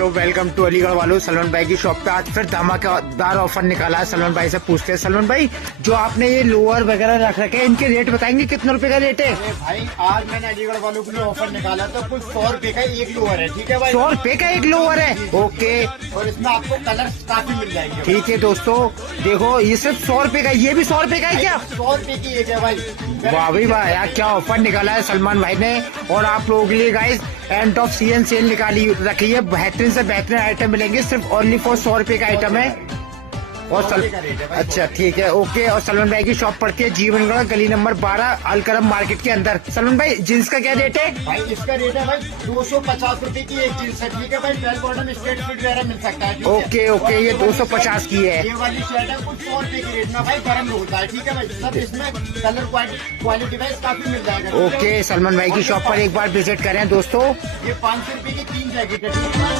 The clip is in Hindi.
लोग, वेलकम टू अलीगढ़ वालों। सलमान भाई की शॉप पे आज फिर धमाकेदार ऑफर निकाला है। सलमान भाई से पूछते हैं, सलमान भाई जो आपने ये लोअर वगैरह रख रखे हैं, इनके रेट बताएंगे कितने रुपए का रेट है? अरे भाई, आज मैंने अलीगढ़ वालों के लिए ऑफर निकाला तो कुछ 100 रुपए का एक लोअर है। ठीक है भाई, 100 रुपए का एक लोअर है। ओके, और इसमें आपको कलर काफी मिल जाएंगे। ठीक है दोस्तों, देखो ये सिर्फ 100 रुपए का, ये भी 100 रुपए का है क्या? 100 रुपए की एक है भाई। वाह भाई वाह यार, क्या ऑफर निकाला है सलमान भाई ने। और आप लोगों के लिए guys end off season cell निकाली रखी है। बेहतरीन से बेहतरीन आइटम मिलेंगे, सिर्फ ओनली फॉर 100 रुपए का आइटम है। और अच्छा ठीक है, ओके। और सलमान भाई की शॉप पड़ती है जीवनगढ़ गली नंबर 12 अलकरम मार्केट के अंदर। सलमान भाई जींस का क्या रेट है? भाई इसका रेट है भाई 250 रुपए की एक जींस है। ठीक है भाई, बेल बॉटम स्ट्रेट फिट वगैरह मिल सकता है। ओके ओके, ये 250 की है। ये वाली शर्ट है कुछ 100 रुपए की रेट में भाई, गर्म होता है। ठीक है भाई, सब इसमें कलर क्वालिटी वाइज काफी मिल जाएगा। ओके, सलमान भाई की शॉप पर एक बार विजिट करें दोस्तों। ये 500 रुपए की 3 जैकेट है।